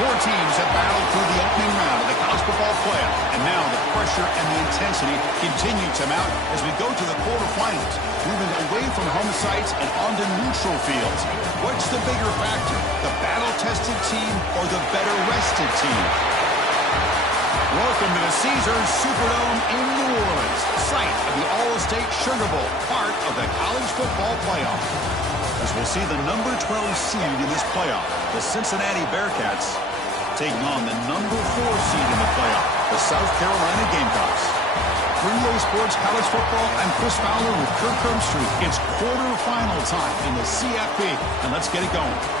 Four teams have battled through the opening round of the college football playoff, and now the pressure and the intensity continue to mount as we go to the quarterfinals, moving away from home sites and onto neutral fields. What's the bigger factor, the battle-tested team or the better-rested team? Welcome to the Caesars Superdome in New Orleans, site of the All-State Sugar Bowl, part of the college football playoff. As we'll see the number 12 seed in this playoff, the Cincinnati Bearcats, taking on the number 4 seed in the playoff, the South Carolina Gamecocks. For EA Sports College Football, I'm Chris Fowler with Kirk Herbstreit. It's quarterfinal time in the CFP, and let's get it going.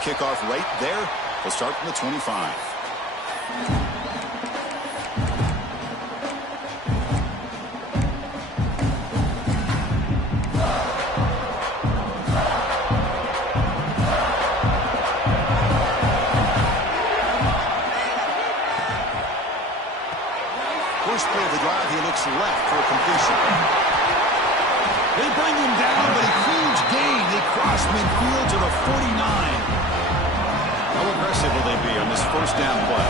Kickoff right there. We'll start from the 25. First play of the drive, he looks left for a completion. They bring him down, but a huge gain. They cross midfield to the 49. How aggressive will they be on this first down play?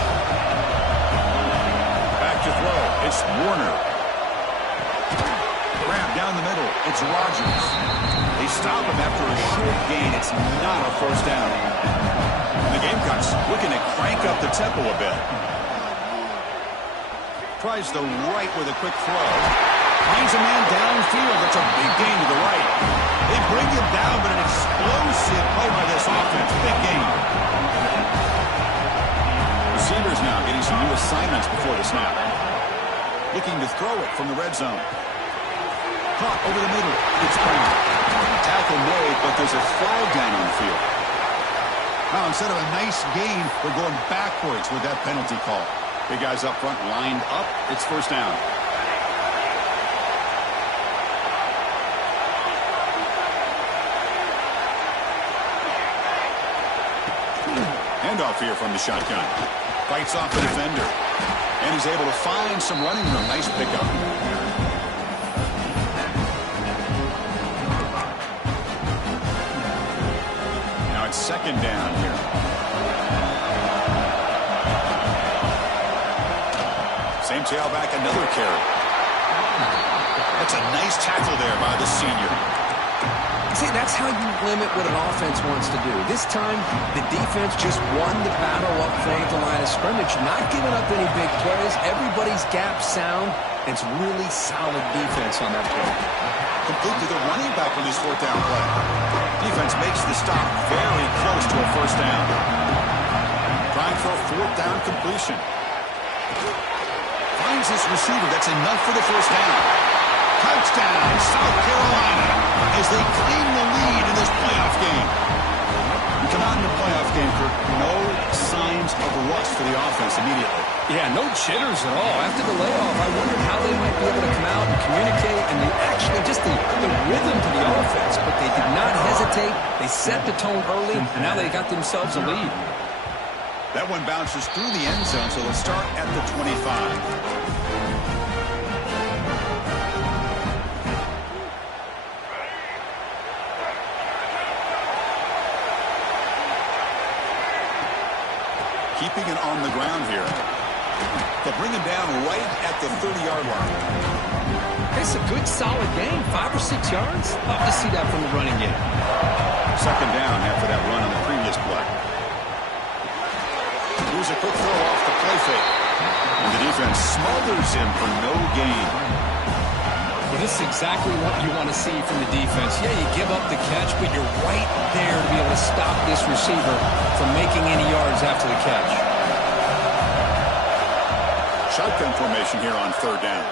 Back to throw. It's Warner. Grab down the middle. It's Rogers. They stop him after a short gain. It's not a first down. The Gamecocks looking to crank up the tempo a bit. Tries the right with a quick throw. Finds a man downfield. That's a big gain to the right. They bring him down, but an explosive play by this offense. Big gain. Receivers now getting some new assignments before the snap. Looking to throw it from the red zone. Caught over the middle. It's Brown. Tackle made, but there's a flag down on the field. Now, instead of a nice gain, we're going backwards with that penalty call. Big guys up front lined up. It's first down. Handoff here from the shotgun. Fights off the defender. And he's able to find some running room. Nice pickup. Now it's second down here. Same tailback, another carry. That's a nice tackle there by the senior. See, that's how you limit what an offense wants to do. This time, the defense just won the battle up front at the line of scrimmage, not giving up any big plays. Everybody's gap sound. It's really solid defense on that play. Complete to the running back on this fourth down play. Defense makes the stop very close to a first down. Trying for a fourth down completion. Finds his receiver. That's enough for the first down. Touchdown, South Carolina, as they claim the lead in this playoff game. We come out in the playoff game, Kirk. No signs of rust for the offense immediately. Yeah, no jitters at all. After the layoff, I wondered how they might be able to come out and communicate, and they actually just the rhythm to the offense, but they did not hesitate. They set the tone early, and now they got themselves a lead. That one bounces through the end zone, so they'll start at the 25. Keeping it on the ground here. They'll bring him down right at the 30-yard line. It's a good, solid game. 5 or 6 yards. Love to see that from the running game. Second down after that run on the previous play. Here's a quick throw off the play fake. And the defense smothers him for no gain. Well, this is exactly what you want to see from the defense. Yeah, you give up the catch, but you're right there to be able to stop this receiver from making any yards after the catch. Shotgun formation here on third down.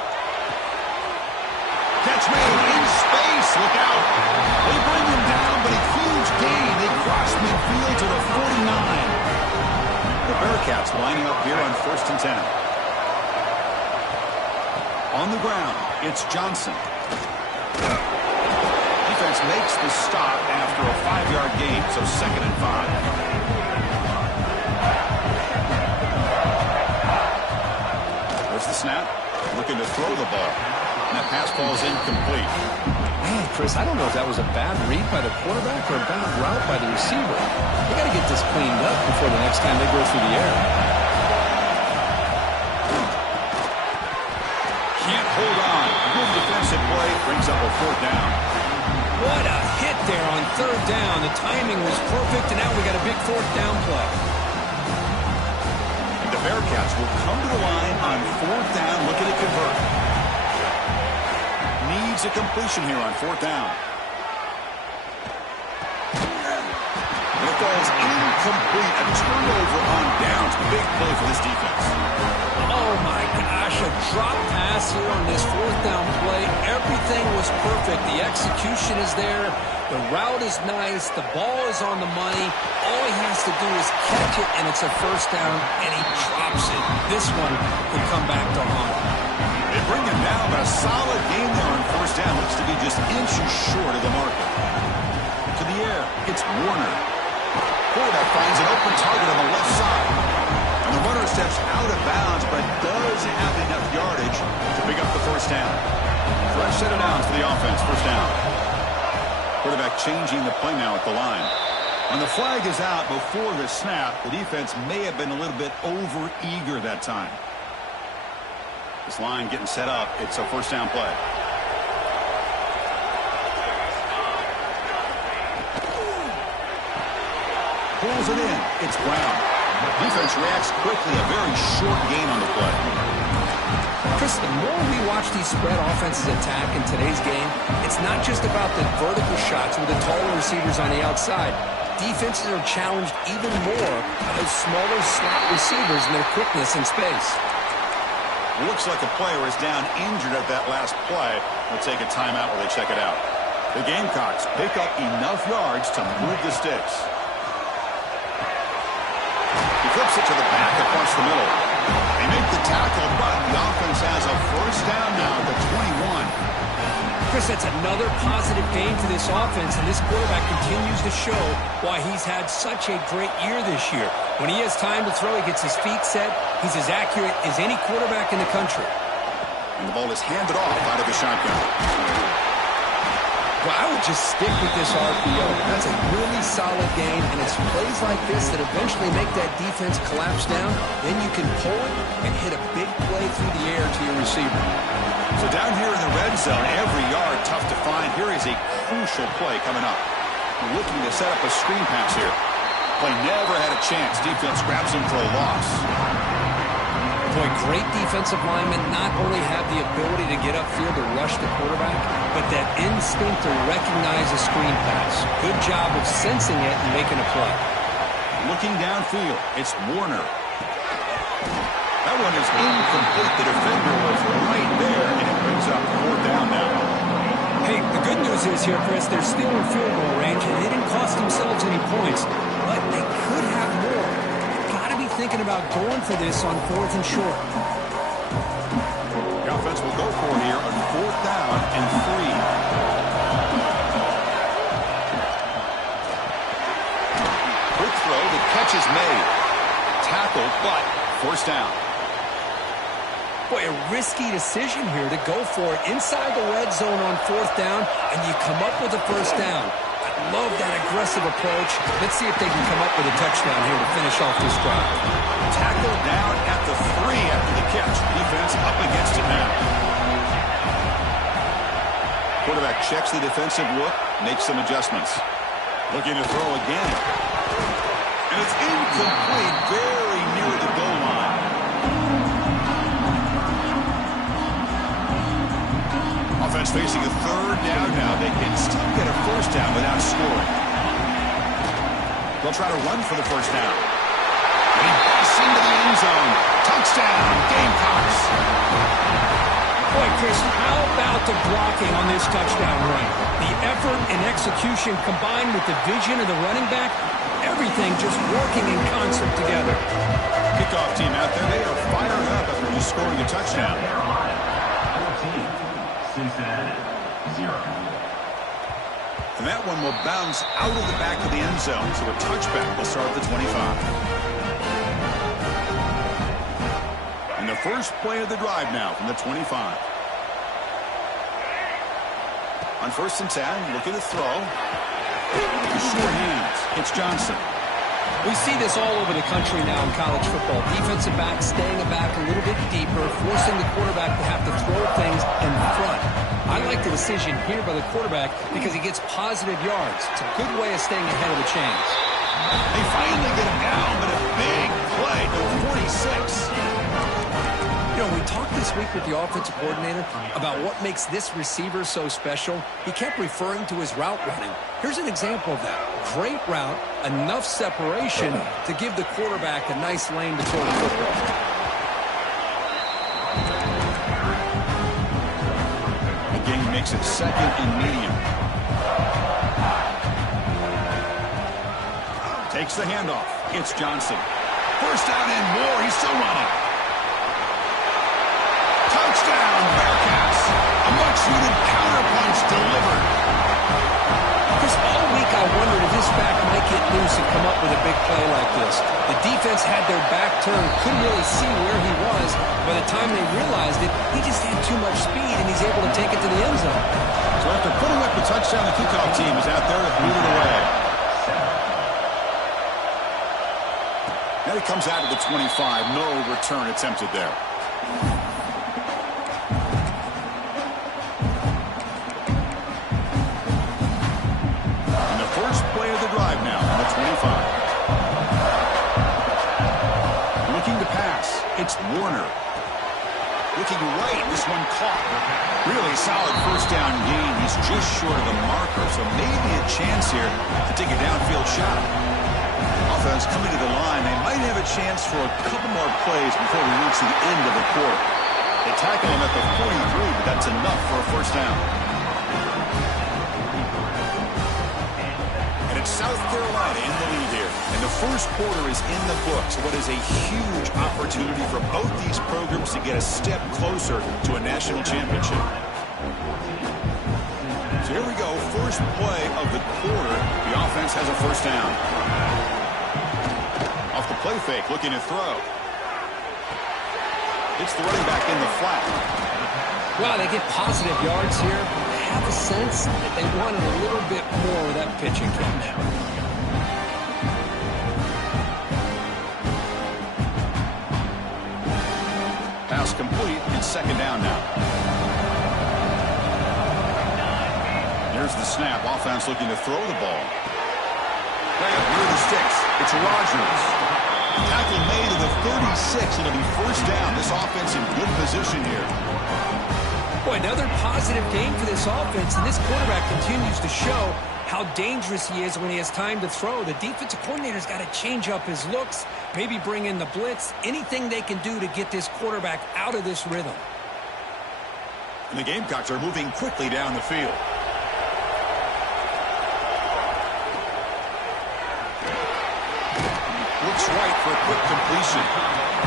Catch made in space. Look out. They bring him down, but a huge gain. They cross midfield to the 49. The Bearcats bringing up here on 1st and 10. On the ground, it's Johnson. Defense makes the stop after a 5-yard gain, so 2nd and 5. There's the snap. Looking to throw the ball. And that pass ball is incomplete. Man, Chris, I don't know if that was a bad read by the quarterback or a bad route by the receiver. They got to get this cleaned up before the next time they go through the air. Can't hold on. Good defensive play. Brings up a 4th down. What a hit there on 3rd down. The timing was perfect, and now we got a big 4th down play. And the Bearcats will come to the line on 4th down, looking to convert. Needs a completion here on 4th down. And it falls incomplete. A turnover on downs. Big play for this defense. Oh, my gosh, a drop pass here on this 4th down play. Everything was perfect. The execution is there. The route is nice. The ball is on the money. All he has to do is catch it, and it's a 1st down, and he drops it. This one could come back to haunt him. They bring him down, but a solid game there on 1st down. Looks to be just inches short of the marker. To the air, it's Warner. Quarterback finds an open target on the left side. And the runner steps out of bounds, but does have enough yardage to pick up the 1st down. Fresh set of downs for the offense, 1st down. Quarterback changing the play now at the line. When the flag is out before the snap, the defense may have been a little bit over-eager that time. This line getting set up. It's a 1st down play. Pulls it in. It's Brown. Defense reacts quickly. A very short gain on the play. Chris, the more we watch these spread offenses attack in today's game, it's not just about the vertical shots with the taller receivers on the outside. Defenses are challenged even more by those smaller slot receivers and their quickness in space. Looks like a player is down injured at that last play. They'll take a timeout while they check it out. The Gamecocks pick up enough yards to move the sticks. He flips it to the back across the middle. They make the tackle, but the offense has a 1st down now at the 21. Chris, that's another positive game for this offense, and this quarterback continues to show why he's had such a great year this year. When he has time to throw, he gets his feet set. He's as accurate as any quarterback in the country. And the ball is handed off out of the shotgun. Well, I would just stick with this RPO. That's a really solid game, and it's plays like this that eventually make that defense collapse down. Then you can pull it and hit a big play through the air to your receiver. So down here in the red zone, every yard tough to find. Here is a crucial play coming up. Looking to set up a screen pass here. Play never had a chance. Defense grabs him for a loss. Boy, great defensive linemen not only have the ability to get upfield to rush the quarterback, but that instinct to recognize a screen pass. Good job of sensing it and making a play. Looking downfield, it's Warner. That one is incomplete. The defender was right there, and it brings up 4th down now. Hey, the good news is here, Chris, they're still in field goal range, and they didn't cost themselves any points, but they could have more. Got to be thinking about going for this on 4th and short. The offense will go for it here on 4th down and 3. Quick throw, the catch is made. Tackle, but 1st down. Boy, a risky decision here to go for it inside the red zone on 4th down, and you come up with a 1st down. I love that aggressive approach. Let's see if they can come up with a touchdown here to finish off this drive. Tackle down at the 3 after the catch. Defense up against it now. Quarterback checks the defensive look, makes some adjustments. Looking to throw again. And it's incomplete, very near the goal line. Offense facing a 3rd down now. They can still get a 1st down without scoring. They'll try to run for the 1st down. And he busts into the end zone. Touchdown, Gamecocks. Boy, Chris, how about the blocking on this touchdown run? The effort and execution combined with the vision of the running back, everything just working in concert together. Kickoff team out there, they are fired up after just scoring a touchdown. 14, Cincinnati, 0. And that one will bounce out of the back of the end zone, so a touchback will start at the 25. And the first play of the drive now from the 25. On 1st and 10, looking to throw. Short hands. It's Johnson. We see this all over the country now in college football. Defensive backs staying back a little bit deeper, forcing the quarterback to have to throw things in front. I like the decision here by the quarterback because he gets positive yards. It's a good way of staying ahead of the chains. They finally get him down, but a big play to 46. You know, we talked this week with the offensive coordinator about what makes this receiver so special. He kept referring to his route running. Here's an example of that. Great route, enough separation to give the quarterback a nice lane to throw the football. Again, he makes it 2nd and medium. Takes the handoff. It's Johnson. 1st down and more. He's still running. Touchdown, Bearcats. A much-needed counterpunch delivered. Chris, all week I wondered if this back might get loose and come up with a big play like this. The defense had their back turned, couldn't really see where he was. By the time they realized it, he just had too much speed, and he's able to take it to the end zone. So after putting up the touchdown, the kickoff team is out there to boot it away. Now he comes out of the 25. No return attempted there. Play of the drive now on the 25. Looking to pass. It's Warner. Looking right. This one caught. Really solid 1st down gain. He's just short of the marker, so maybe a chance here to take a downfield shot. Offense coming to the line. They might have a chance for a couple more plays before we reach the end of the quarter. They tackle him at the 43, but that's enough for a 1st down. South Carolina in the lead here. And the 1st quarter is in the books. What is a huge opportunity for both these programs to get a step closer to a national championship. So here we go. First play of the quarter. The offense has a 1st down. Off the play fake, looking to throw. It's the running back in the flat. Well, they get positive yards here. I have a sense that they wanted a little bit more with that pitch and catch. Pass complete. It's 2nd down now. Here's the snap. Offense looking to throw the ball. Grab near the sticks. It's Rodgers. Tackle made to the 36. It'll be 1st down. This offense in good position here. Boy, another positive game for this offense, and this quarterback continues to show how dangerous he is when he has time to throw. The defensive coordinator's got to change up his looks, maybe bring in the blitz, anything they can do to get this quarterback out of this rhythm. And the Gamecocks are moving quickly down the field. Looks right for a quick completion.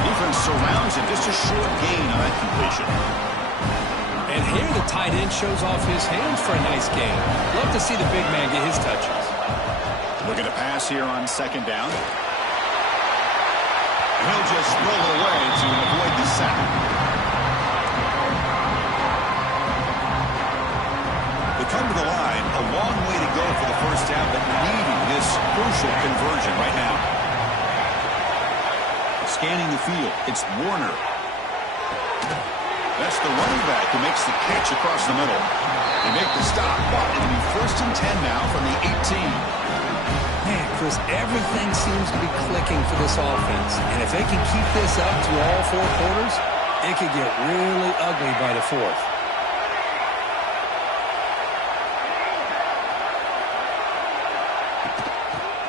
Defense surrounds him, just a short gain on that completion. And here the tight end shows off his hands for a nice gain. Love to see the big man get his touches. Looking to pass here on 2nd down. He'll just roll it away to avoid the sack. They come to the line, a long way to go for the 1st down, but needing this crucial conversion right now. Scanning the field, it's Warner. That's the running back who makes the catch across the middle. They make the stop, but it'll be 1st and 10 now from the 18. Man, Chris, everything seems to be clicking for this offense. And if they can keep this up through all 4 quarters, it could get really ugly by the 4th.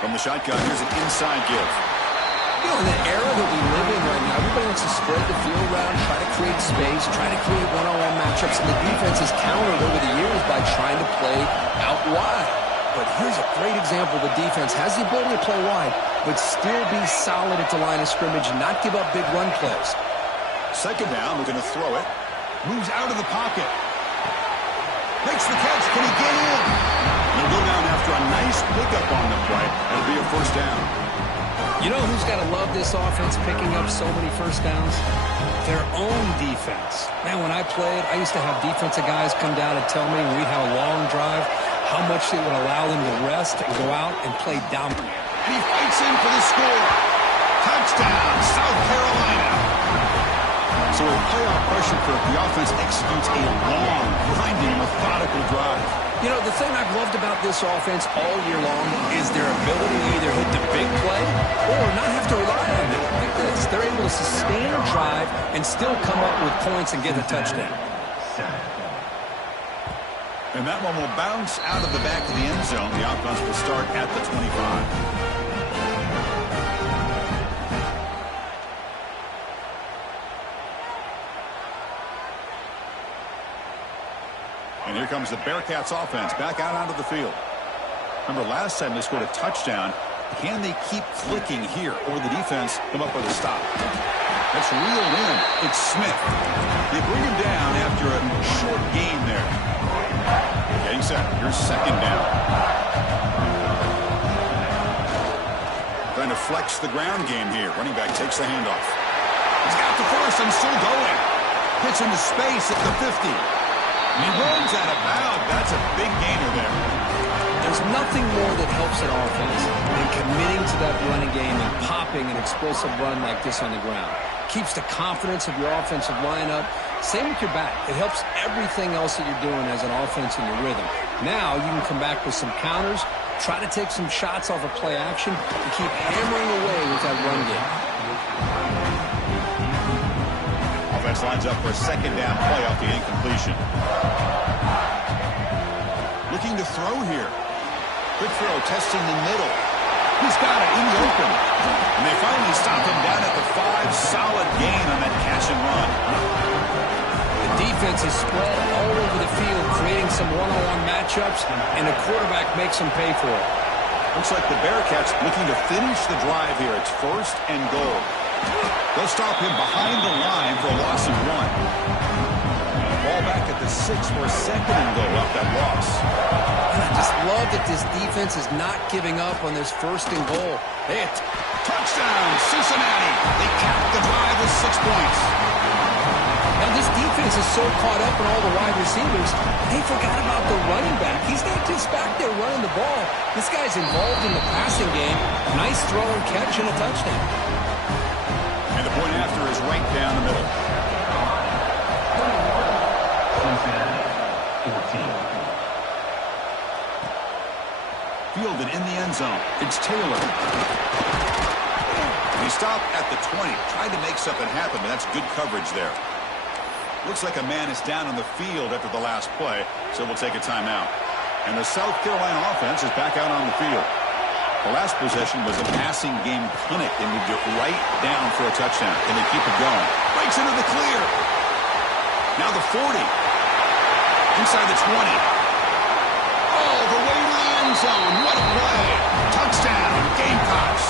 From the shotgun, here's an inside give. You know, in the era that we live in right now, everybody wants to spread the field around, try to create space, try to create one-on-one matchups, and the defense has countered over the years by trying to play out wide. But here's a great example. The defense has the ability to play wide, but still be solid at the line of scrimmage and not give up big run plays. Second down, they're going to throw it. Moves out of the pocket. Makes the catch. Can he get in? They'll go down after a nice pickup on the play. It'll be a first down. You know who's got to love this offense picking up so many first downs? Their own defense. Man, when I played, I used to have defensive guys come down and tell me when we'd have a long drive how much they would allow them to rest and go out and play dominant. And he fights in for the score. Touchdown, South Carolina. So a playoff pressure for the offense executes a long, grinding, methodical drive. You know, the thing I've loved about this offense all year long is their ability to either hit the big play or not have to rely on it. Like this, they're able to sustain a drive and still come up with points and get a touchdown. And that one will bounce out of the back of the end zone. The offense will start at the 25. And here comes the Bearcats offense back out onto the field. Remember last time they scored a touchdown. Can they keep clicking here, or the defense come up with a stop? That's reeled in. It's Smith. They bring him down after a short gain there. Getting set. Here's second down. Trying to flex the ground game here. Running back takes the handoff. He's got the first and still going. Hits into space at the 50. And he runs out of bounds. That's a big gainer there. There's nothing more that helps an offense than committing to that running game and popping an explosive run like this on the ground. Keeps the confidence of your offensive lineup. Same with your back. It helps everything else that you're doing as an offense in your rhythm. Now you can come back with some counters, try to take some shots off of play action, and keep hammering away with that run game. Offense lines up for a second down play off the incompletion. Looking to throw here. Quick throw, testing the middle. He's got it in the open. And they finally stop him down at the 5. Solid gain on that catch and run. The defense is spread all over the field, creating some one-on-one matchups, and the quarterback makes them pay for it. Looks like the Bearcats looking to finish the drive here. It's first and goal. They'll stop him behind the line for a loss of 1. Ball back at the 6 for a second and goal up that loss. I just love that this defense is not giving up on this first and goal. Hit. Touchdown, Cincinnati. They cap the drive with 6 points. Now this defense is so caught up in all the wide receivers, they forgot about the running back. He's not just back there running the ball. This guy's involved in the passing game. Nice throw and catch and a touchdown. And the point after is right down the middle. Fielded in the end zone. It's Taylor. He stopped at the 20. Tried to make something happen, but that's good coverage there. Looks like a man is down on the field after the last play, so we'll take a timeout. And the South Carolina offense is back out on the field. The last possession was a passing game clinic. They moved it right down for a touchdown. Can they keep it going? Breaks into the clear. Now the 40. Inside the 20. All the way to the end zone. What a play. Touchdown, Gamecocks.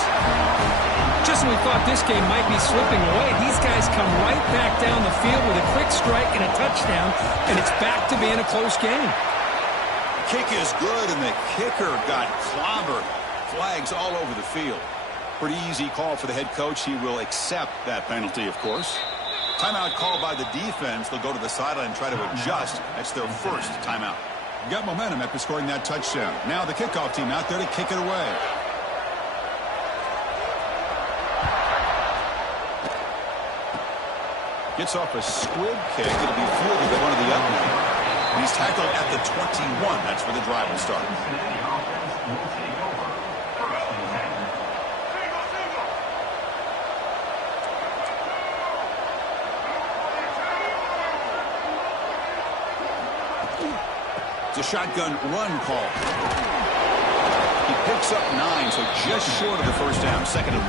Just when we thought this game might be slipping away, these guys come right back down the field with a quick strike and a touchdown, and it's back to being a close game. Kick is good, and the kicker got clobbered. Flags all over the field. Pretty easy call for the head coach. He will accept that penalty, of course. Timeout called by the defense. They'll go to the sideline and try to adjust. That's their first timeout. Got momentum after scoring that touchdown. Now the kickoff team out there to kick it away. Gets off a squib kick. It'll be fielded by one of the up men. And he's tackled at the 21. That's where the drive will start. It's a shotgun run call. He picks up 9, so just short of the first down. 2nd and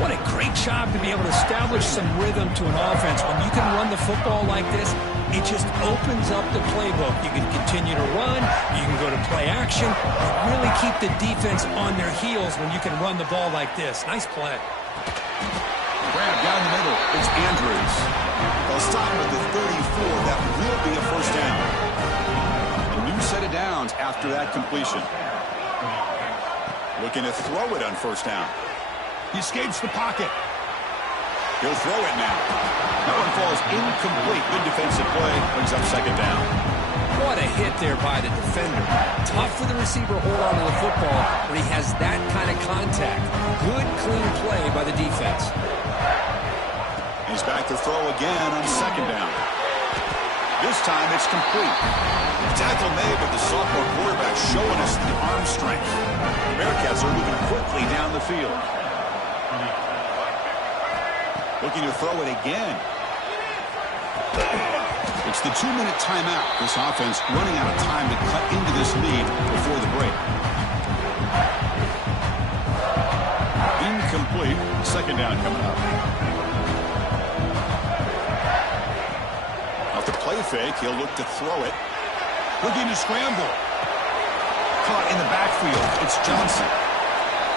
1. What a great job to be able to establish some rhythm to an offense. When you can run the football like this, it just opens up the playbook. You can continue to run. You can go to play action. You really keep the defense on their heels when you can run the ball like this. Nice play. Grab down the middle. It's Andrews. They'll stop with the 34. That will be a first down. A new set of downs after that completion. Looking to throw it on first down. He escapes the pocket. He'll throw it now. That one falls incomplete. Good defensive play. Brings up second down. What a hit there by the defender. Tough for the receiver to hold on to the football when he has that kind of contact. Good, clean play by the defense. He's back to throw again on second down. This time it's complete. Tackle made, but the sophomore quarterback showing us the arm strength. The Bearcats are moving quickly down the field. Looking to throw it again. It's the 2-minute timeout. This offense running out of time to cut into this lead before the break. Incomplete. Second down coming up. Off the play fake, he'll look to throw it. Looking to scramble. Caught in the backfield. It's Johnson.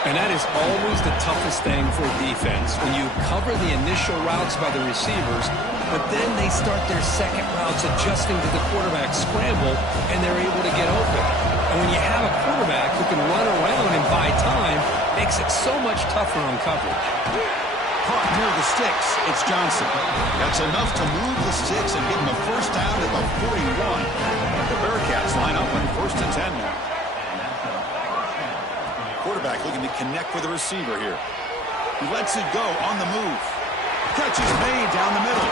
And that is always the toughest thing for a defense, when you cover the initial routes by the receivers, but then they start their second routes adjusting to the quarterback scramble, and they're able to get open. And when you have a quarterback who can run around and buy time, it makes it so much tougher on coverage. Caught near the sticks. It's Johnson. That's enough to move the sticks and give him a first down at the 41. The Bearcats line up on first and 10 now. Quarterback looking to connect with the receiver here. He lets it go on the move. Catch is made down the middle.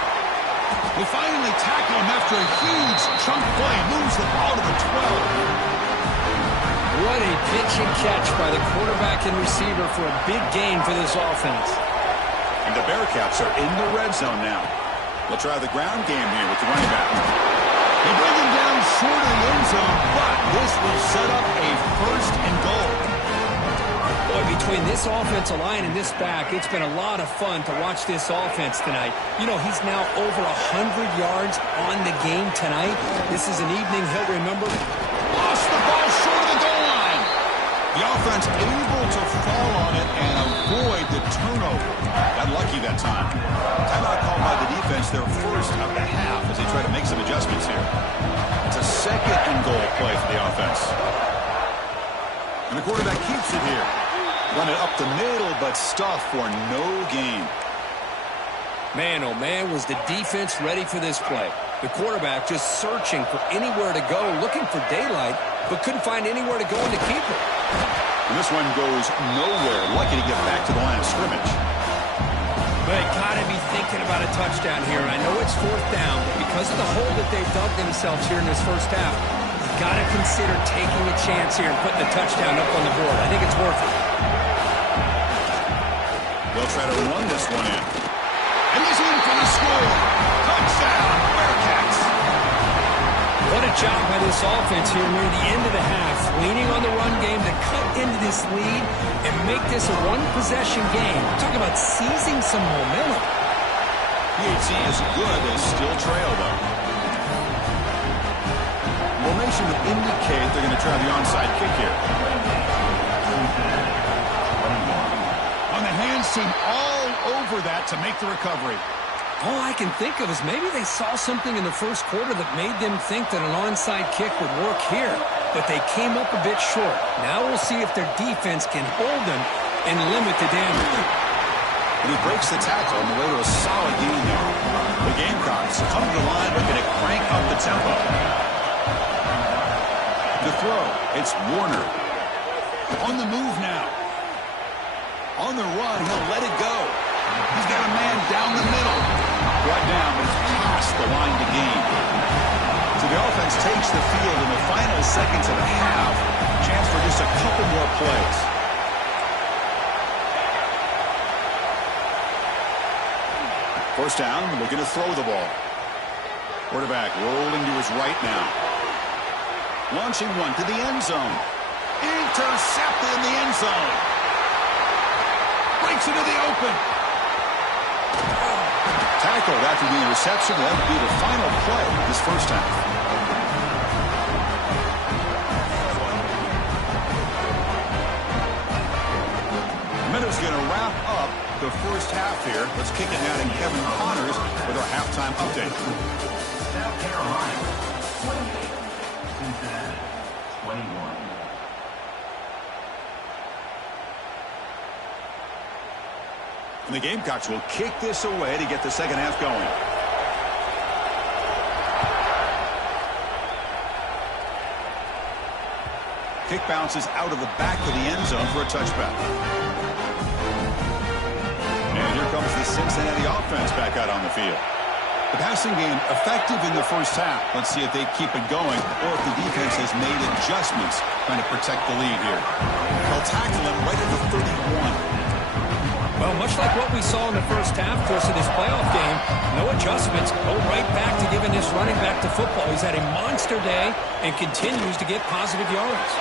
They finally tackle him after a huge chunk play. Moves the ball to the 12. What a pitch and catch by the quarterback and receiver for a big gain for this offense. And the Bearcats are in the red zone now. They'll try the ground game here with the running back. They bring him down short of the end zone, but this will set up a first and goal. Boy, between this offensive line and this back, it's been a lot of fun to watch this offense tonight. You know, he's now over 100 yards on the game tonight. This is an evening he'll remember. Lost the ball short of the goal line. The offense able to fall on it and avoid the turnover. Got lucky that time. Timeout called by the defense, their first of the half as they try to make some adjustments here. It's a second and goal play for the offense. And the quarterback keeps it here. Run it up the middle, but stuffed for no gain. Man, oh man, was the defense ready for this play. The quarterback just searching for anywhere to go, looking for daylight, but couldn't find anywhere to go in to keep it. And this one goes nowhere. Lucky to get back to the line of scrimmage. They got to be thinking about a touchdown here. And I know it's fourth down, but because of the hole that they've dug themselves here in this first half, you've got to consider taking a chance here and putting the touchdown up on the board. I think it's worth it. They'll try to run this one in. And he's in for the score. Touchdown, Bearcats. What a job by this offense here near the end of the half, leaning on the run game to cut into this lead and make this a one-possession game. Talk about seizing some momentum. PHC is good. They still trail, though. Formation would indicate they're going to try the onside kick here. On the hands team all over that to make the recovery. All I can think of is maybe they saw something in the first quarter that made them think that an onside kick would work here, but they came up a bit short. Now we'll see if their defense can hold them and limit the damage. And he breaks the tackle on the way to a solid gain there. The Gamecocks come to the line looking to crank up the tempo. The throw, it's Warner. On the move now. On the run, he'll let it go. He's got a man down the middle. Brought down, but it's past the line to gain. So the offense takes the field in the final seconds of the half. Chance for just a couple more plays. First down, looking to throw the ball. Quarterback rolling to his right now. Launching one to the end zone. Intercepted in the end zone. breaks into the open. Tackled after the interception. That would be the final play of this first half. Minute's going to wrap up the first half here. Let's kick it now to Kevin Connors with our halftime update. South Carolina, 28. Cincinnati, 21. And the Gamecocks will kick this away to get the second half going. Kick bounces out of the back of the end zone for a touchback. And here comes the Cincinnati offense back out on the field. The passing game effective in the first half. Let's see if they keep it going or if the defense has made adjustments trying to protect the lead here. They'll tackle him right at the 31. Well, much like what we saw in the first half, of course, of this playoff game, no adjustments. Go right back to giving this running back to football. He's had a monster day and continues to get positive yards.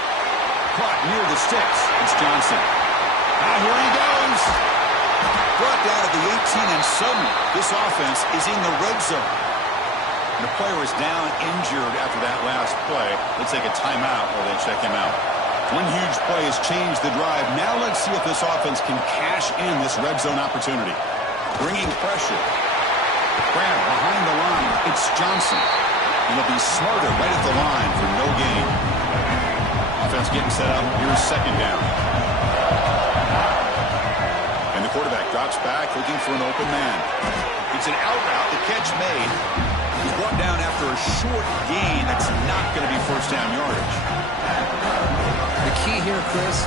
Caught near the sticks. It's Johnson. Here he goes. Brought down at the 18, and suddenly this offense is in the red zone. And the player is down injured after that last play. Let's take a timeout while they check him out. One huge play has changed the drive. Now let's see if this offense can cash in this red zone opportunity. Bringing pressure. Grab behind the line. It's Johnson. And they'll be smarter right at the line for no gain. Offense getting set up. Here's second down. And the quarterback drops back looking for an open man. It's an out route. The catch made. He's brought down after a short gain. That's not going to be first down yardage. The key here, Chris,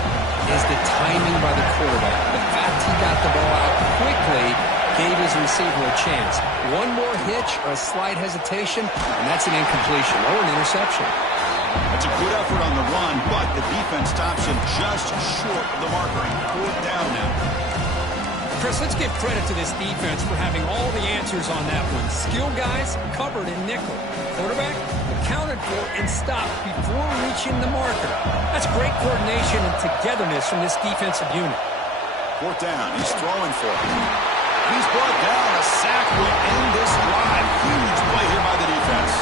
is the timing by the quarterback. The fact he got the ball out quickly gave his receiver a chance. One more hitch or a slight hesitation, and that's an incompletion or an interception. That's a good effort on the run, but the defense stops him just short of the marker. Fourth down now. Chris, let's give credit to this defense for having all the answers on that one. Skill guys covered in nickel. Quarterback accounted for and stopped before reaching the marker. That's great coordination and togetherness from this defensive unit. Fourth down. He's throwing for it. He's brought down. A sack will end this drive. Huge play here by the defense.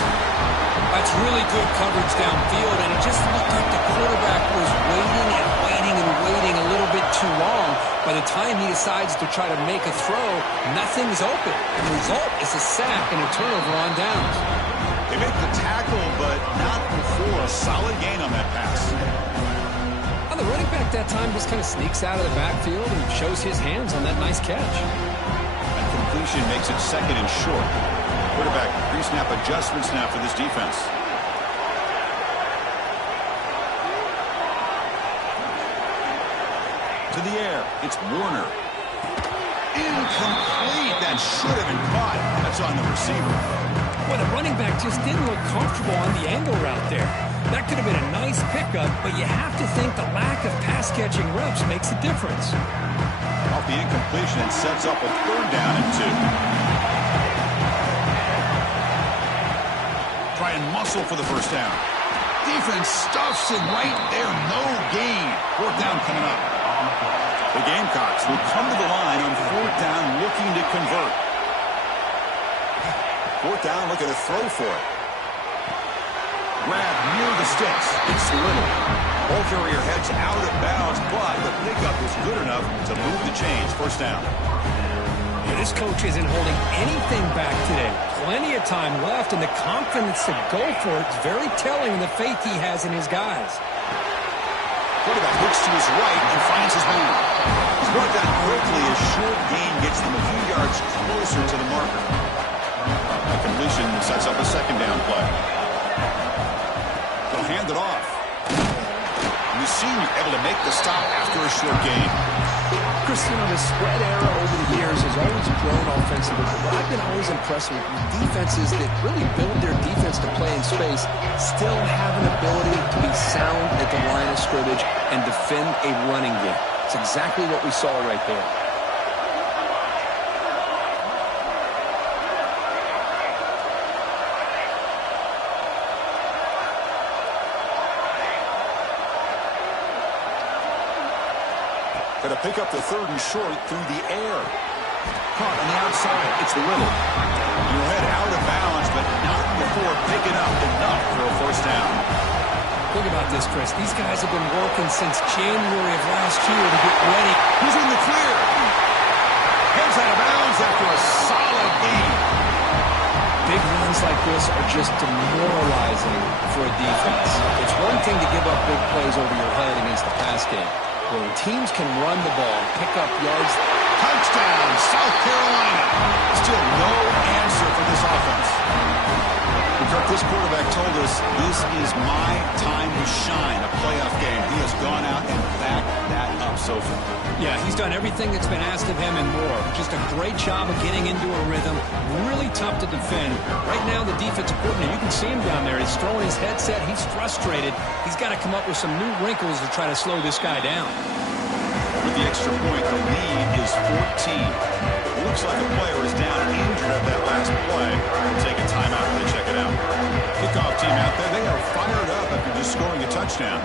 That's really good coverage downfield, and it just looked like the quarterback was waiting and waiting and waiting a little bit too long. By the time he decides to try to make a throw, nothing's open. And the result is a sack and a turnover on downs. They make the tackle, but not before a solid gain on that pass. Well, the running back that time just kind of sneaks out of the backfield and shows his hands on that nice catch. That completion makes it second and short. Quarterback pre-snap adjustments now for this defense. To the air, it's Warner. Incomplete. That should have been caught. That's on the receiver. Well, the running back just didn't look comfortable on the angle route there. That could have been a nice pickup, but you have to think the lack of pass-catching reps makes a difference. Off the incompletion, it sets up a third down and 2. Try and muscle for the first down. Defense stuffs him right there. No gain. Fourth down coming up. The Gamecocks will come to the line on fourth down looking to convert. Fourth down looking to throw for it. Grab near the sticks. It's Little. Ball carrier heads out of bounds, but the pickup is good enough to move the chains. First down. Yeah, this coach isn't holding anything back today. Plenty of time left, and the confidence to go for it is very telling in the faith he has in his guys. Quarterback looks to his right and finds his man. He's brought down quickly. A short gain gets them a few yards closer to the marker. A completion sets up a second down play. They'll hand it off. And the senior able to make the stop after a short gain. Christian, the spread era over the years has always grown offensively, but what I've been always impressed with defenses that really build their defense to play in space still have an ability to be sound at the line of scrimmage and defend a running game. It's exactly what we saw right there. Going to pick up the 3rd and short through the air. Caught on the outside. It's Little. He'll head out of bounds, but not before picking up enough for a first down. Think about this, Chris. These guys have been working since January of last year to get ready. He's in the clear. Heads out of bounds after a solid game. Big runs like this are just demoralizing for a defense. It's one thing to give up big plays over your head against the pass game. When teams can run the ball, pick up yards. Touchdown, South Carolina. Still no answer for this offense. Kirk, this quarterback told us this is my time to shine, a playoff game. He has gone out and backed that up so far. Yeah, he's done everything that's been asked of him and more. Just a great job of getting into a rhythm. Really tough to defend. Right now, the defensive coordinator, you can see him down there. He's throwing his headset. He's frustrated. He's got to come up with some new wrinkles to try to slow this guy down. With the extra point, the lead is 14. It looks like a player is down and injured at that last play. We'll take a timeout when they check it out. Kickoff team out there, they are fired up after just scoring a touchdown.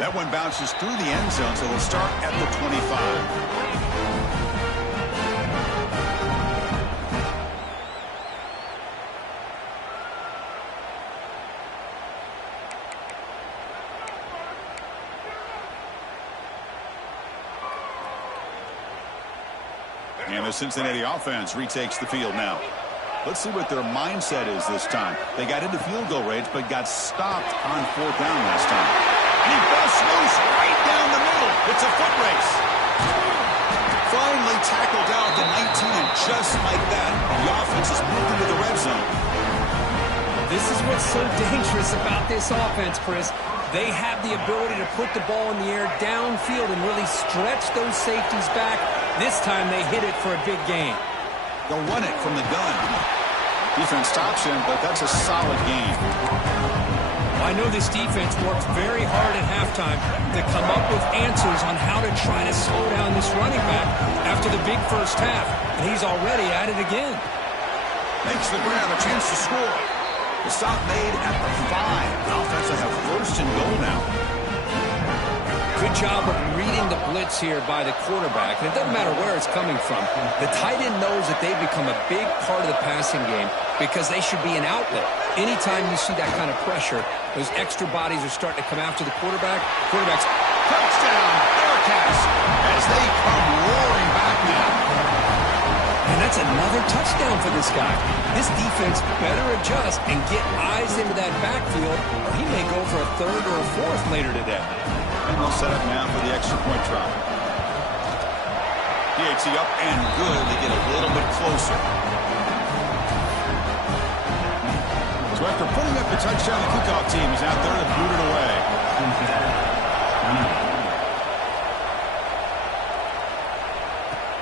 That one bounces through the end zone, so they'll start at the 25. And the Cincinnati offense retakes the field now. Let's see what their mindset is this time. They got into field goal range, but got stopped on 4th down last time. And he busts loose right down the middle. It's a foot race. Finally tackled out at the 19, and just like that, the offense has moved into the red zone. This is what's so dangerous about this offense, Chris. They have the ability to put the ball in the air downfield and really stretch those safeties back. This time they hit it for a big gain. They'll run it from the gun. Defense stops him, but that's a solid game. I know this defense worked very hard at halftime to come up with answers on how to try to slow down this running back after the big first half. And he's already at it again. Makes the grab, a chance to score. The stop made at the 5. The offense will have 1st and goal now. Good job of reading the blitz here by the quarterback. And it doesn't matter where it's coming from. The tight end knows that they've become a big part of the passing game because they should be an outlet. Anytime you see that kind of pressure, those extra bodies are starting to come after the quarterback. Quarterback's touchdown, Bearcats, as they come roaring back now. And that's another touchdown for this guy. This defense better adjust and get eyes into that backfield, or he may go for a 3rd or a 4th later today. And they'll set up now for the extra point try. DHC up and good. They get a little bit closer. So after putting up the touchdown, the kickoff team is out there to boot it away.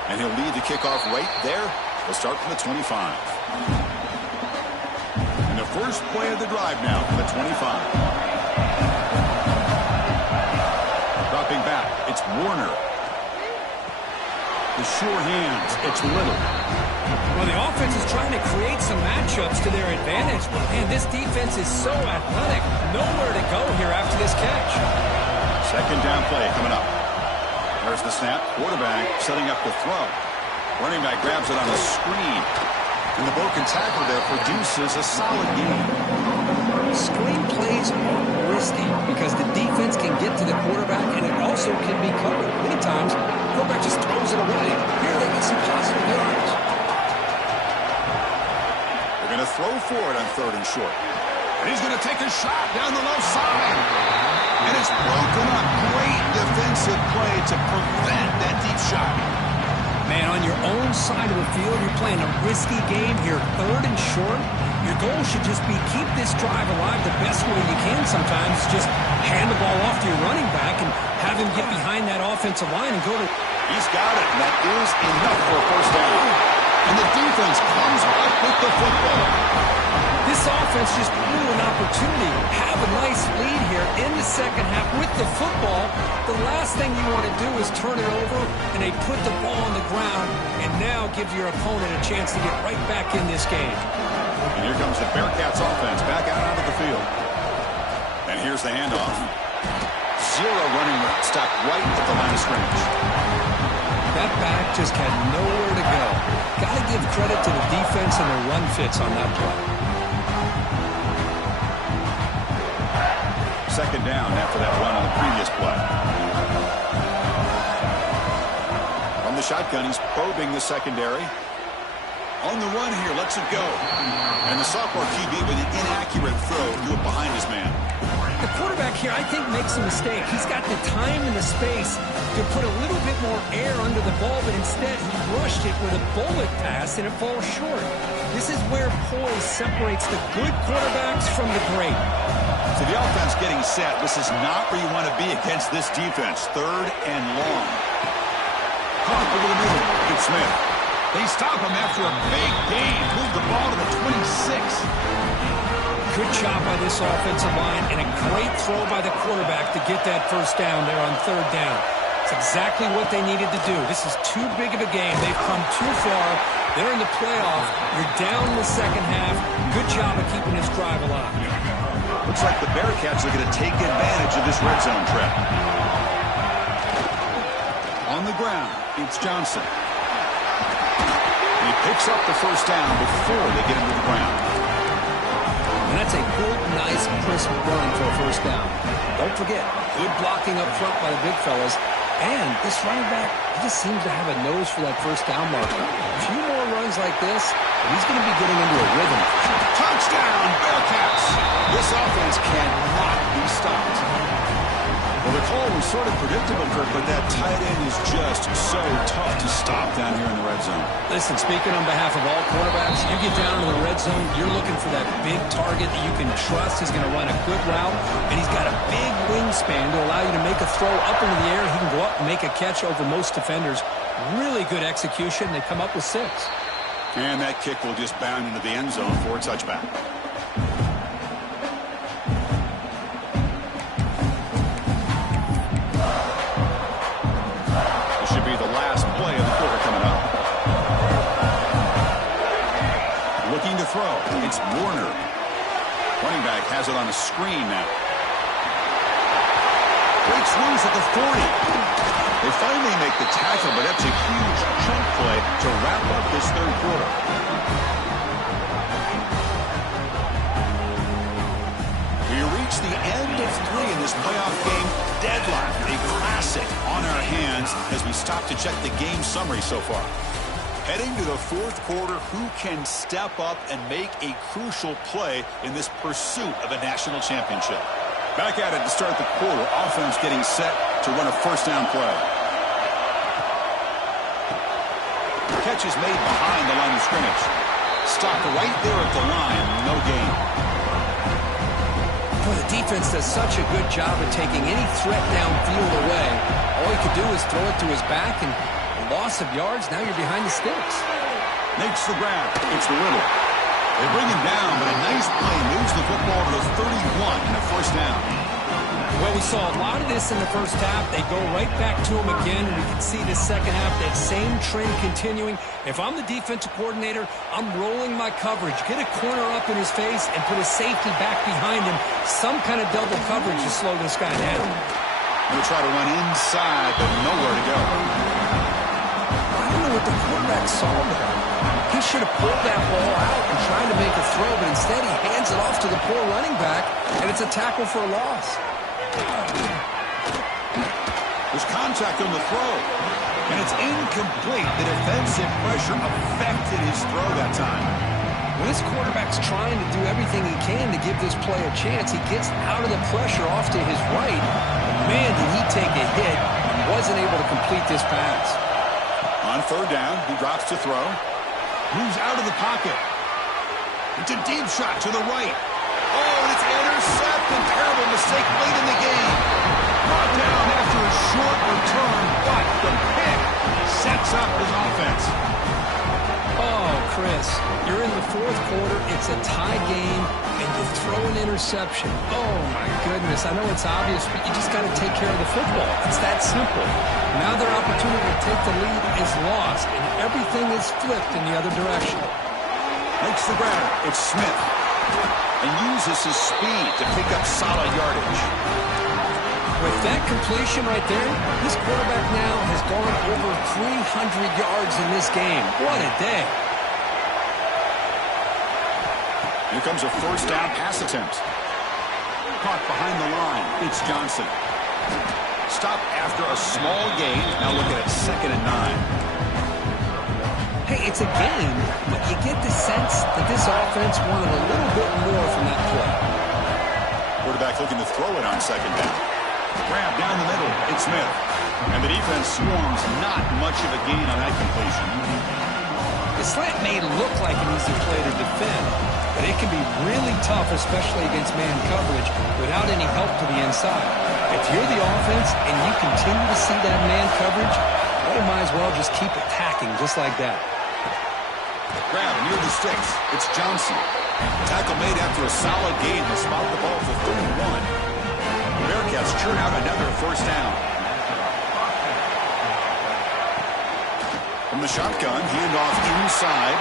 And he'll lead the kickoff right there. We'll start from the 25. And the first play of the drive now from the 25. Dropping back, it's Warner. The sure hands, it's Little. Well, the offense is trying to create some matchups to their advantage. And this defense is so athletic. Nowhere to go here after this catch. 2nd down play coming up. There's the snap. Quarterback setting up the throw. Running back grabs it on the screen. And the broken tackle there produces a solid game. Screen plays are risky because the defense can get to the quarterback and it also can be covered. Many times, the quarterback just throws it away. Here they get some positive yards. They're going to throw for it on 3rd and short. And he's going to take a shot down the left side. And it's broken up. Great defensive play to prevent that deep shot. Man, on your own side of the field, you're playing a risky game here. 3rd and short. Your goal should just be keep this drive alive the best way you can sometimes. Just hand the ball off to your running back and have him get behind that offensive line and go to... He's got it, and that is enough for a first down. And the defense comes up with the football. This offense just blew an opportunity. Have a nice lead here in the 2nd half with the football. The last thing you want to do is turn it over, and they put the ball on the ground, and now give your opponent a chance to get right back in this game. And here comes the Bearcats offense back out onto the field. And here here's the handoff. Zero running room. Stopped right at the line of scrimmage. That back just had nowhere to go. Got to give credit to the defense and their run fits on that play. Second down after that run on the previous play. From the shotgun, he's probing the secondary. On the run here, lets it go. And the sophomore QB with an inaccurate throw threw it behind his man. The quarterback here, I think, makes a mistake. He's got the time and the space to put a little bit more air under the ball, but instead he rushed it with a bullet pass, and it falls short. This is where poise separates the good quarterbacks from the great. So the offense getting set. This is not where you want to be against this defense. Third and long. Pump over the middle. It's Smith. They stop him after a big gain. Move the ball to the 26. Good job by this offensive line and a great throw by the quarterback to get that first down there on third down. It's exactly what they needed to do. This is too big of a game. They've come too far. They're in the playoff. You're down in the second half. Good job of keeping this drive alive. Looks like the Bearcats are going to take advantage of this red zone trap. On the ground, it's Johnson. He picks up the first down before they get him to the ground. And that's a good, nice, crisp run for a first down. Don't forget, good blocking up front by the big fellas. And this running back, he just seems to have a nose for that first down marker. A few more runs like this, and he's going to be getting into a rhythm. Touchdown, Bearcats! This offense cannot be stopped. Well, the call was sort of predictable, Kirk, but that tight end is just so tough to stop down here in the red zone. Listen, speaking on behalf of all quarterbacks, you get down to the red zone, you're looking for that big target that you can trust is going to run a good route, and he's got a big wingspan to allow you to make a throw up into the air. He can go up and make a catch over most defenders. Really good execution. They come up with 6. And that kick will just bound into the end zone for a touchback. Looking to throw. It's Warner. Running back has it on a screen now. Breaks loose at the 40. They finally make the tackle, but that's a huge chunk play to wrap up this third quarter. We reach the end of 3 in this playoff game. Deadlock, a classic on our hands as we stop to check the game summary so far. Heading to the fourth quarter, who can step up and make a crucial play in this pursuit of a national championship? Back at it to start the quarter. Offense getting set to run a first down play. Catch is made behind the line of scrimmage. Stopped right there at the line. No gain. Boy, the defense does such a good job of taking any threat downfield away. All he could do is throw it to his back, and loss of yards, now you're behind the sticks. Makes the grab. It's Little. They bring him down, but a nice play moves the football to the 31 and a first down. Well, we saw a lot of this in the first half. They go right back to him again, and we can see the second half, that same trend continuing. If I'm the defensive coordinator, I'm rolling my coverage. Get a corner up in his face and put a safety back behind him. Some kind of double coverage to slow this guy down. Going to try to run inside, but nowhere to go. I don't know what the quarterback saw there. He should have pulled that ball out and tried to make a throw, but instead he hands it off to the poor running back, and it's a tackle for a loss. There's contact on the throw, and it's incomplete. The defensive pressure affected his throw that time. When this quarterback's trying to do everything he can to give this play a chance, he gets out of the pressure off to his right. Man, did he take a hit and wasn't able to complete this pass. On third down, he drops to throw. Moves out of the pocket. It's a deep shot to the right. Oh, and it's intercepted. Terrible mistake late in the game. Brought down after a short return, but the pick sets up his offense. Oh, Chris, you're in the fourth quarter. It's a tie game, and you throw an interception. Oh, my goodness. I know it's obvious, but you just got to take care of the football. It's that simple. Now their opportunity to take the lead is lost, and everything is flipped in the other direction. Makes the grab. It's Smith. and uses his speed to pick up solid yardage. With that completion right there, this quarterback now has gone over 300 yards in this game. What a day. Here comes a first down pass attempt. Caught behind the line. It's Johnson. Stop after a small gain. Now looking at 2nd and 9. Hey, it's a game, but you get the sense that this offense wanted a little bit more from that play. Quarterback looking to throw it on 2nd down. Grab down the middle. It's Smith. And the defense swarms. Not much of a gain on that completion. The slant may look like an easy play to defend, but it can be really tough, especially against man coverage, without any help to the inside. If you're the offense and you continue to see that man coverage, well, you might as well just keep attacking just like that. Grab near the sticks. It's Johnson. Tackle made after a solid gain to spot the ball for 31. The Bearcats churn out another first down. From the shotgun, handoff inside.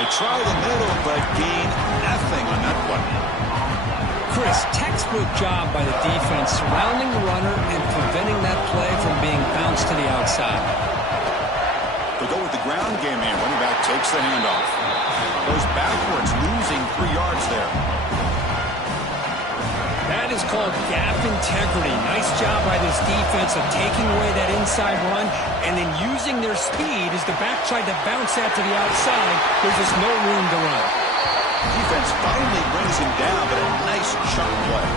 They try the middle, but gain nothing on that play. Chris, textbook job by the defense surrounding the runner and preventing that play from being bounced to the outside. They go with the ground game here. Running back takes the handoff. Goes backwards, losing 3 yards there. That is called gap integrity. Nice job by this defense of taking away that inside run and then using their speed as the back tried to bounce that to the outside. There's just no room to run. Defense finally brings him down, but a nice chunk play.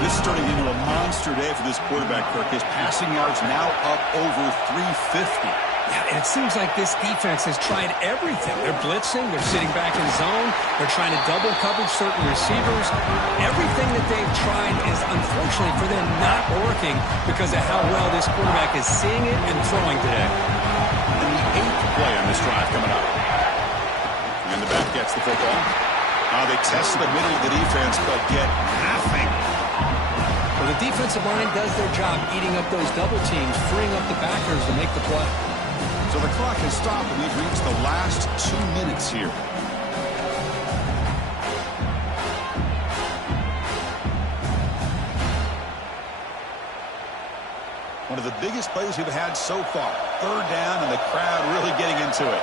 This is turning into a monster day for this quarterback, Kirk. His passing yards now up over 350. Yeah, and it seems like this defense has tried everything. They're blitzing, they're sitting back in zone, they're trying to double coverage certain receivers. Everything that they've tried is, unfortunately for them, not working because of how well this quarterback is seeing it and throwing today. And the 8th play on this drive coming up. And the back gets the football. They test the middle of the defense, but get nothing. Well, the defensive line does their job eating up those double teams, freeing up the backers to make the play. So the clock has stopped, and we've reached the last 2 minutes here. One of the biggest plays we've had so far. 3rd down, and the crowd really getting into it.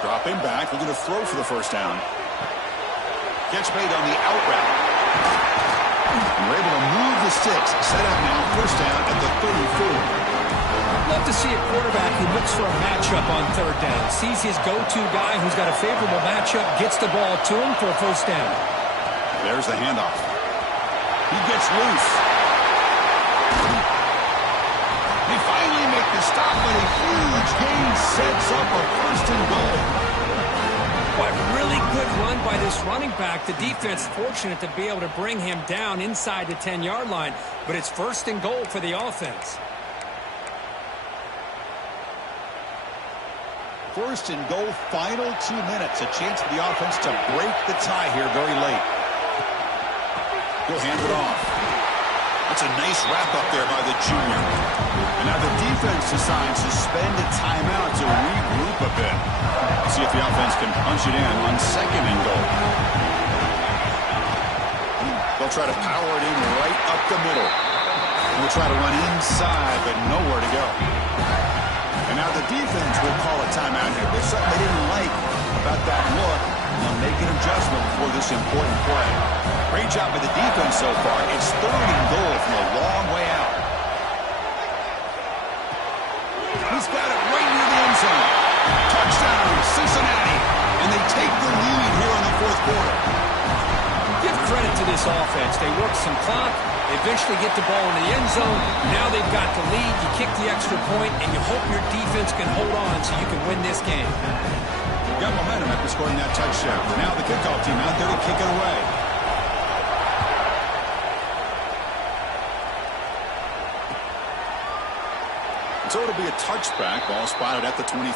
Dropping back, looking to throw for the first down. Catch made on the out route. And we're able to move the sticks. Set up now, first down at the 34. Love to see a quarterback who looks for a matchup on 3rd down. Sees his go-to guy who's got a favorable matchup, gets the ball to him for a first down. There's the handoff. He gets loose. They finally make the stop, but a huge gain sets up a 1st and goal. What really good run by this running back. The defense fortunate to be able to bring him down inside the 10-yard line, but it's 1st and goal for the offense. 1st and goal, final 2 minutes. A chance for the offense to break the tie here very late. He'll hand it off. That's a nice wrap-up there by the junior. And now the defense decides to spend a timeout to regroup a bit. See if the offense can punch it in on 2nd and goal. They'll try to power it in right up the middle. And we'll try to run inside, but nowhere to go. And now the defense will call a timeout here. There's something they didn't like about that look. And they'll make an adjustment for this important play. Great job by the defense so far. It's 3rd and goal from a long way out. He's got it right near the end zone. Touchdown, Cincinnati. And they take the lead here in the 4th quarter. Give credit to this offense. They work some clock. They eventually get the ball in the end zone. Now they've got the lead. You kick the extra point, and you hope your defense can hold on so you can win this game. Got momentum after scoring that touchdown. Now the kickoff team out there to kick it away. So it'll be a touchback. Ball spotted at the 25.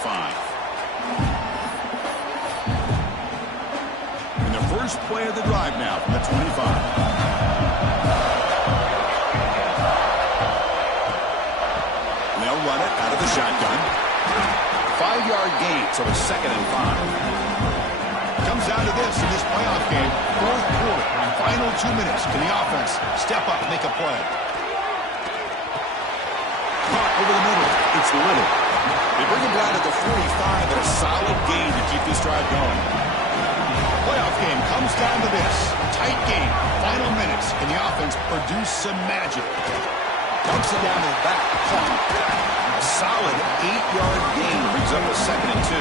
And the first play of the drive now from the 25. And they'll run it out of the shotgun. 5-yard gain, so it's 2nd and 5. Comes down to this in this playoff game. 4th quarter, final 2 minutes. Can the offense step up and make a play? Caught over the middle. It's Little. They bring him down to the 45 and a solid gain to keep this drive going. Playoff game comes down to this. Tight game. Final minutes. Can the offense produce some magic? Dumps it down to the back. Caught. A solid 8-yard gain brings up a 2nd and 2.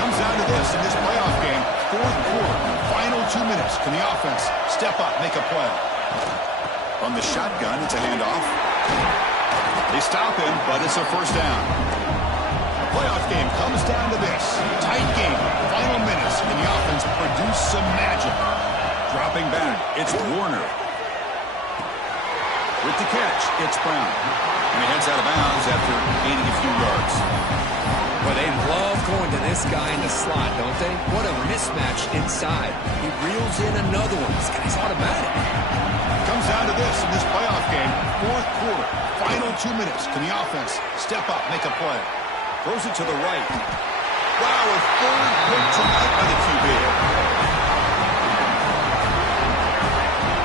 Comes down to this in this playoff game. 4th quarter. Final 2 minutes. Can the offense step up, make a play? From the shotgun, it's a handoff. They stop him, but it's a 1st down. The playoff game comes down to this. Tight game. Final minutes. Can the offense produce some magic? Dropping back, it's Warner. With the catch, it's Brown. And he heads out of bounds after gaining a few yards. Well, they love going to this guy in the slot, don't they? What a mismatch inside. He reels in another one. This guy's automatic. Comes down to this in this playoff game. 4th quarter. Final 2 minutes. Can the offense step up, make a play? Throws it to the right. Wow, a 3rd pick tonight by the QB.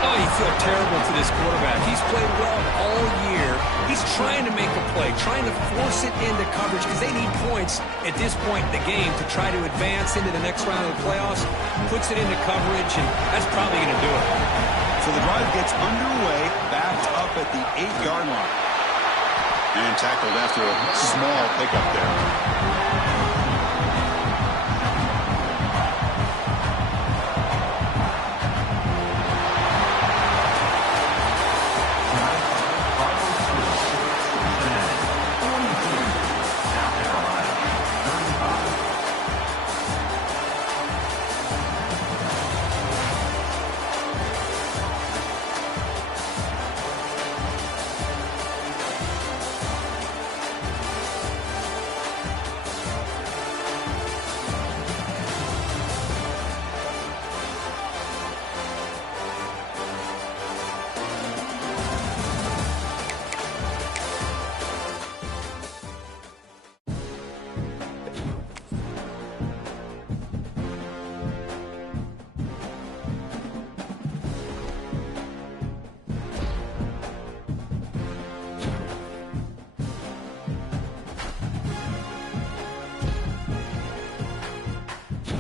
Oh, you feel terrible for this quarterback. He's played well all year. He's trying to make a play, trying to force it into coverage because they need points at this point in the game to try to advance into the next round of the playoffs. Puts it into coverage, and that's probably going to do it. So the drive gets underway, backed up at the 8-yard line. And tackled after a small pickup there.